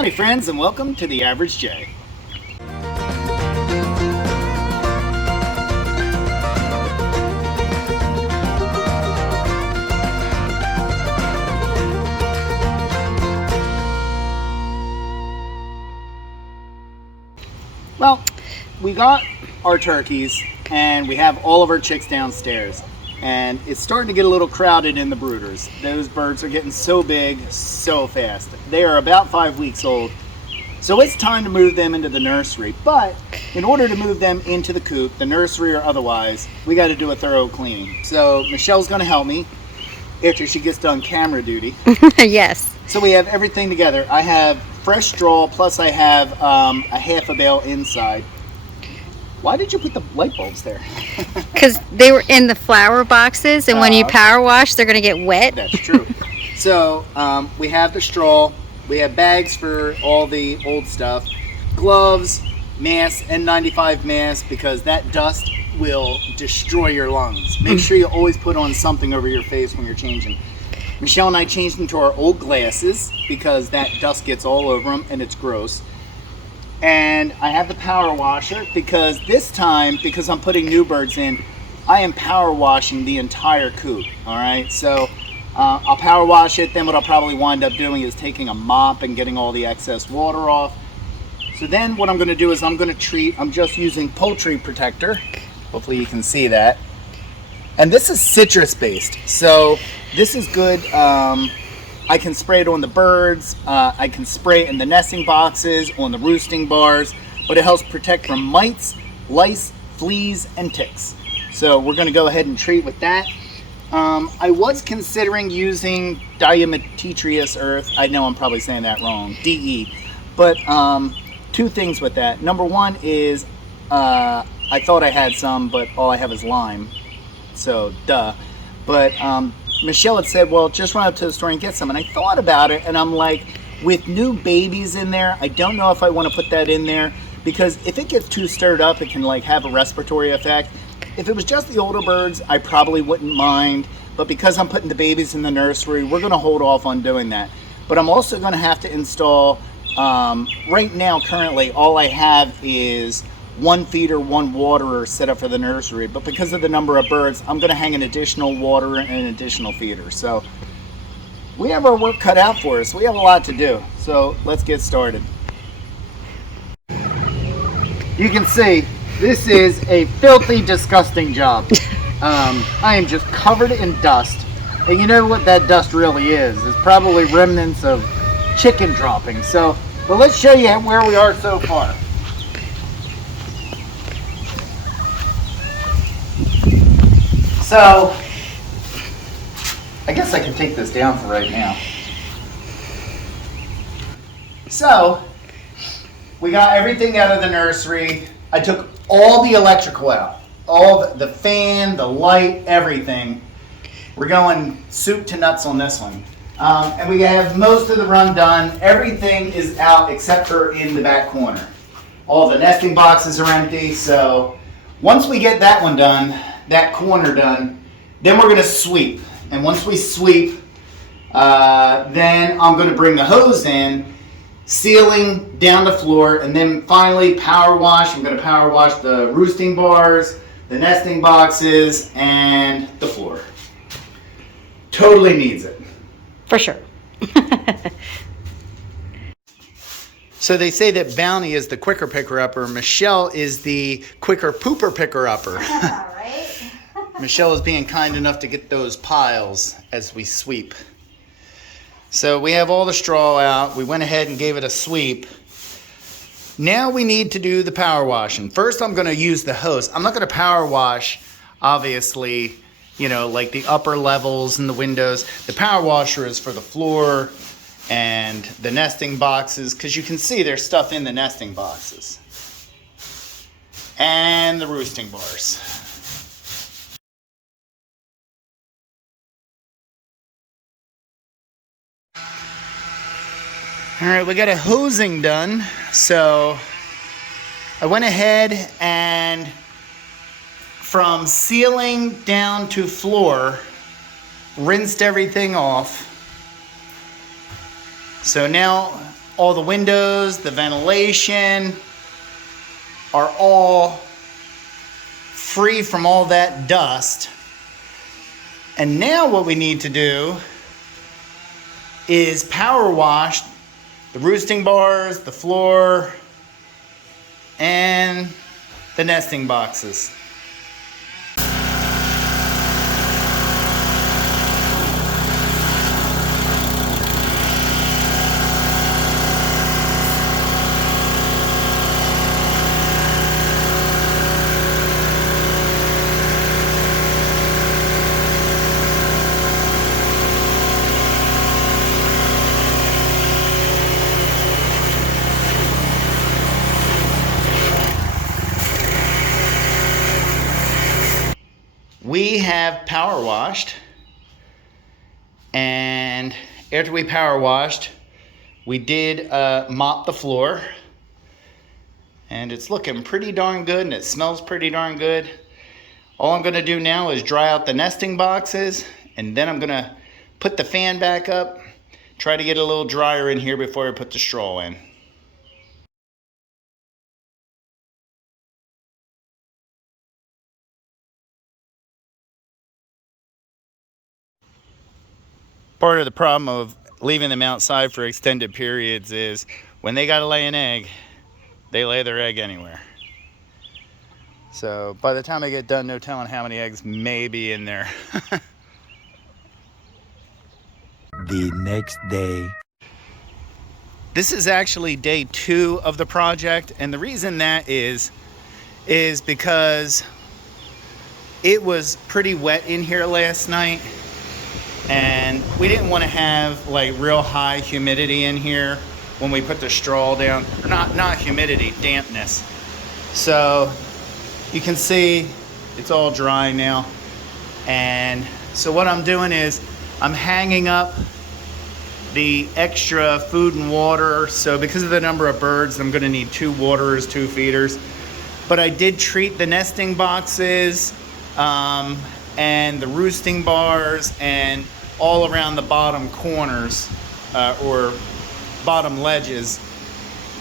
Howdy friends, and welcome to The Average J. Well, we got our turkeys and we have all of our chicks downstairs, and it's starting to get a little crowded in the brooders. Those birds are getting so big so fast. They are about 5 weeks old, so it's time to move them into the nursery. But in order to move them into the coop, the nursery or otherwise, we got to do a thorough cleaning. So Michelle's going to help me after she gets done camera duty. Yes. So we have everything together. I have fresh straw, plus I have a half a bale inside. Why did you put the light bulbs there? Because they were in the flower boxes, and when you power wash, they're going to get wet. That's true. So we have the straw, we have bags for all the old stuff, gloves, masks, N95 masks, because that dust will destroy your lungs. Make sure you always put on something over your face when you're changing. Michelle and I changed into our old glasses because that dust gets all over them and it's gross. And I have the power washer because this time, because I'm putting new birds in, I am power washing the entire coop. All right, so I'll power wash it. Then what I'll probably wind up doing is taking a mop and getting all the excess water off. So then what I'm going to do is I'm just using poultry protector. Hopefully you can see that. And this is citrus based, so this is good. I can spray it on the birds, I can spray it in the nesting boxes, on the roosting bars, but it helps protect from mites, lice, fleas, and ticks. So we're going to go ahead and treat with that. I was considering using diatomaceous earth. I know I'm probably saying that wrong, DE. But two things with that. Number one is I thought I had some, but all I have is lime. So, duh. But Michelle had said, well, just run up to the store and get some. And I thought about it, and I'm like, with new babies in there, I don't know if I want to put that in there, because if it gets too stirred up, it can like have a respiratory effect. If it was just the older birds, I probably wouldn't mind. But because I'm putting the babies in the nursery, we're going to hold off on doing that. But I'm also going to have to install, right now, currently, all I have is one feeder, one waterer set up for the nursery, but because of the number of birds, I'm going to hang an additional waterer and an additional feeder. So we have our work cut out for us. We have a lot to do. So let's get started. You can see this is a filthy, disgusting job. I am just covered in dust. And you know what that dust really is? It's probably remnants of chicken droppings. So, but let's show you where we are so far. So, I guess I can take this down for right now. So, we got everything out of the nursery. I took all the electrical out. All the fan, the light, everything. We're going soup to nuts on this one. And we have most of the run done. Everything is out except for in the back corner. All the nesting boxes are empty. So, once we get that one done, that corner done, then we're going to sweep. And once we sweep, then I'm going to bring the hose in, sealing down the floor, and then finally power wash. I'm going to power wash the roosting bars, the nesting boxes, and the floor. Totally needs it. For sure. So they say that Bounty is the quicker picker-upper. Michelle is the quicker pooper picker-upper. Right? Michelle is being kind enough to get those piles as we sweep. So we have all the straw out. We went ahead and gave it a sweep. Now we need to do the power washing. First, I'm going to use the hose. I'm not going to power wash, obviously, you know, like the upper levels and the windows. The power washer is for the floor and the nesting boxes, because you can see there's stuff in the nesting boxes. And the roosting bars. All right, we got a hosing done. So I went ahead and from ceiling down to floor, rinsed everything off. So now all the windows, the ventilation are all free from all that dust. And now what we need to do is power wash the roosting bars, the floor, and the nesting boxes. We have power washed, and after we power washed, we did mop the floor, and it's looking pretty darn good, and it smells pretty darn good. All I'm gonna do now is dry out the nesting boxes, and then I'm gonna put the fan back up, try to get a little drier in here before I put the straw in. Part of the problem of leaving them outside for extended periods is when they gotta lay an egg, they lay their egg anywhere. So by the time I get done, no telling how many eggs may be in there. The next day. This is actually day 2 of the project, and the reason that is because it was pretty wet in here last night, and we didn't want to have like real high humidity in here when we put the straw down. Or not humidity, dampness. So you can see it's all dry now, and so what I'm doing is I'm hanging up the extra food and water. So because of the number of birds, I'm going to need 2 waterers, 2 feeders. But I did treat the nesting boxes and the roosting bars and all around the bottom corners or bottom ledges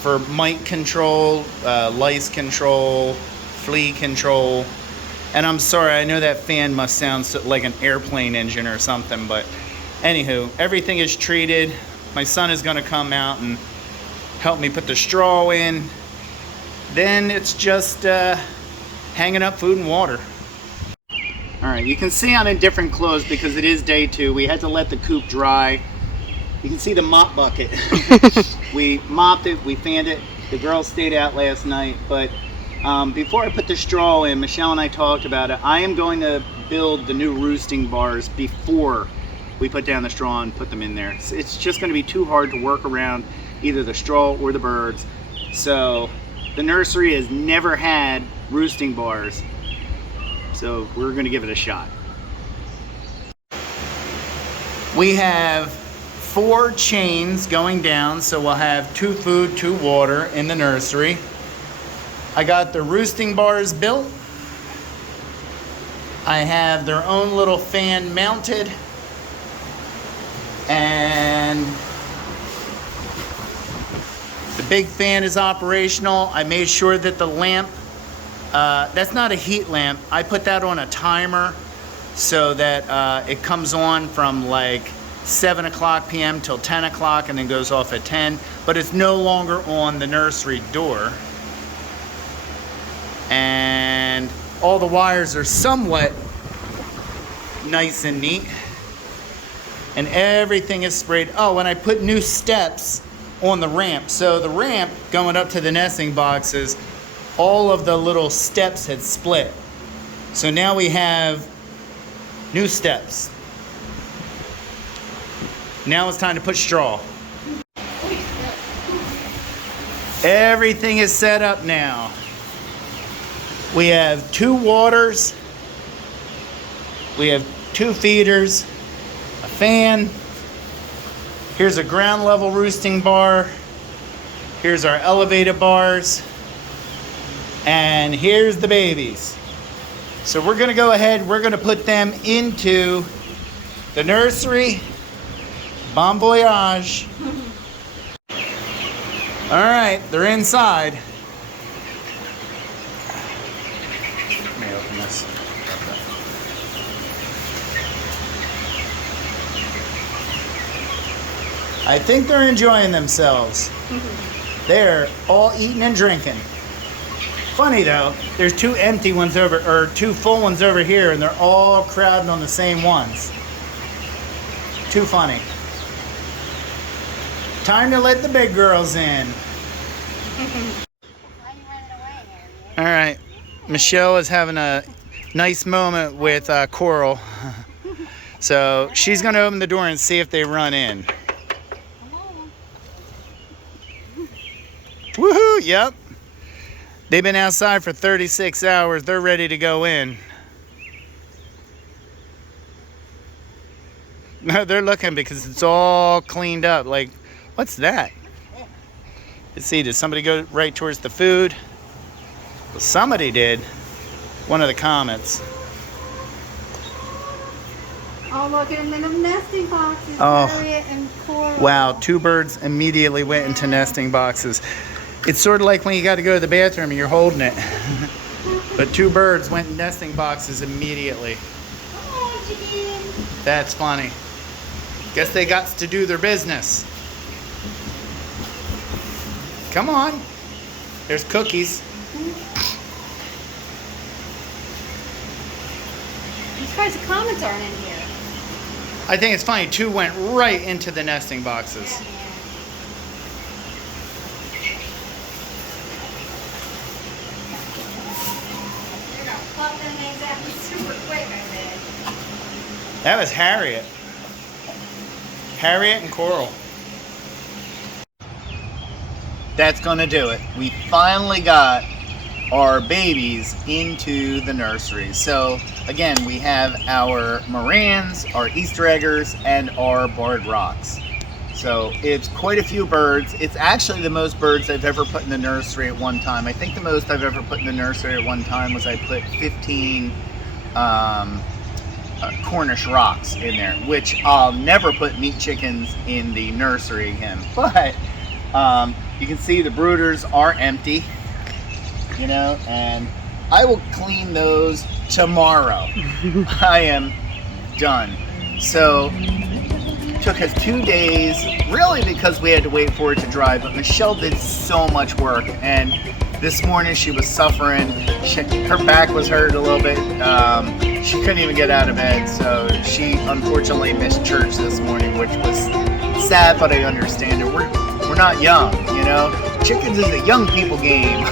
for mite control, lice control, flea control. And I'm sorry, I know that fan must sound like an airplane engine or something, but anywho, everything is treated. My son is going to come out and help me put the straw in. Then it's just hanging up food and water. All right, you can see I'm in different clothes because it is day 2. We had to let the coop dry. You can see the mop bucket. We mopped it, we fanned it. The girls stayed out last night, but before I put the straw in, Michelle and I talked about it. I am going to build the new roosting bars before we put down the straw and put them in there. It's just going to be too hard to work around either the straw or the birds. So the nursery has never had roosting bars, so we're going to give it a shot. We have 4 chains going down, so we'll have 2 food, 2 water in the nursery. I got the roosting bars built. I have their own little fan mounted, and the big fan is operational. I made sure that the lamp, that's not a heat lamp. I put that on a timer so that it comes on from like 7 o'clock p.m. till 10 o'clock and then goes off at 10, but it's no longer on the nursery door. And all the wires are somewhat nice and neat, and everything is sprayed. Oh, and I put new steps on the ramp. So the ramp going up to the nesting boxes, all of the little steps had split. So now we have new steps. Now it's time to put straw. Everything is set up now. We have 2 waters, we have 2 feeders, a fan. Here's a ground level roosting bar. Here's our elevated bars. And here's the babies. So we're gonna go ahead, we're gonna put them into the nursery. Bon voyage. All right, they're inside. Let me open this. I think they're enjoying themselves. They're all eating and drinking. Funny though, there's two empty ones over, or two full ones over here, and they're all crowding on the same ones. Too funny. Time to let the big girls in. All right, Michelle is having a nice moment with Coral. So she's gonna open the door and see if they run in. Woohoo, yep. They've been outside for 36 hours. They're ready to go in. No, they're looking because it's all cleaned up. Like, what's that? Let's see, did somebody go right towards the food? Well, somebody did. One of the comments. Oh, look at them in them nesting boxes. Oh. Harriet and Coral. Wow, two birds immediately went into nesting boxes. It's sort of like when you got to go to the bathroom and you're holding it. But two birds went in nesting boxes immediately. Oh, chicken. That's funny. Guess they got to do their business. Come on. There's cookies. I'm surprised the comments aren't in here. I think it's funny. Two went right into the nesting boxes. They're gonna pop them eggs out super quick, I bet. That was Harriet. Harriet and Coral. That's gonna do it. We finally got our babies into the nursery. So again, we have our Marans, our Easter eggers, and our barred rocks. So it's quite a few birds. It's actually the most birds I've ever put in the nursery at one time. I think the most I've ever put in the nursery at one time was I put 15 Cornish rocks in there, which I'll never put meat chickens in the nursery again. But you can see the brooders are empty. You know, and I will clean those tomorrow. I am done. So took us 2 days, really because we had to wait for it to dry, but Michelle did so much work, and this morning she was suffering. Her back was hurt a little bit. She couldn't even get out of bed, so she unfortunately missed church this morning, which was sad, but I understand it. We're not young, you know. Chickens is a young people game.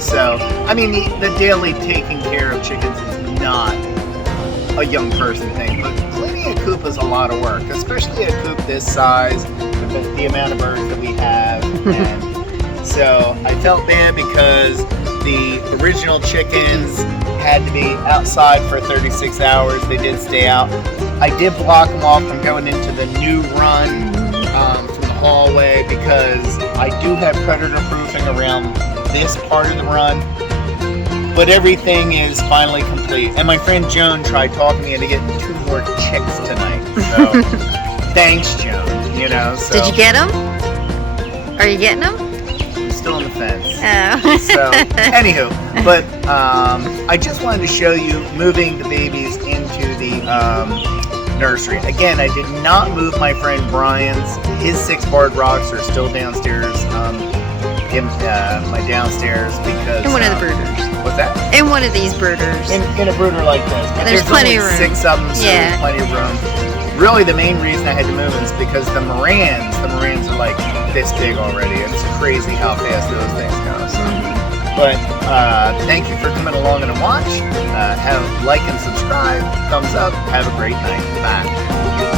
So, I mean, the daily taking care of chickens is not a young person thing, but cleaning a coop is a lot of work, especially a coop this size with the amount of birds that we have. And so I felt bad because the original chickens had to be outside for 36 hours. They did stay out. I did block them off from going into the new run from the hallway because I do have predator proofing around this part of the run. But everything is finally complete. And my friend Joan tried talking me into getting 2 more chicks tonight. So thanks, Joan. You know. So. Did you get them? Are you getting them? I'm still on the fence. Oh. So anywho, but I just wanted to show you moving the babies into the nursery. Again, I did not move my friend Brian's. His 6 barred rocks are still downstairs in my downstairs because In one of the brooders. What's that? In one of these brooders. In a brooder like this. But There's plenty only of room. 6 of them, so there's plenty of room. Really, the main reason I had to move it is because the Marans are like this big already. It's crazy how fast those things go. So. But thank you for coming along and watch. Have like and subscribe. Thumbs up. Have a great night. Bye.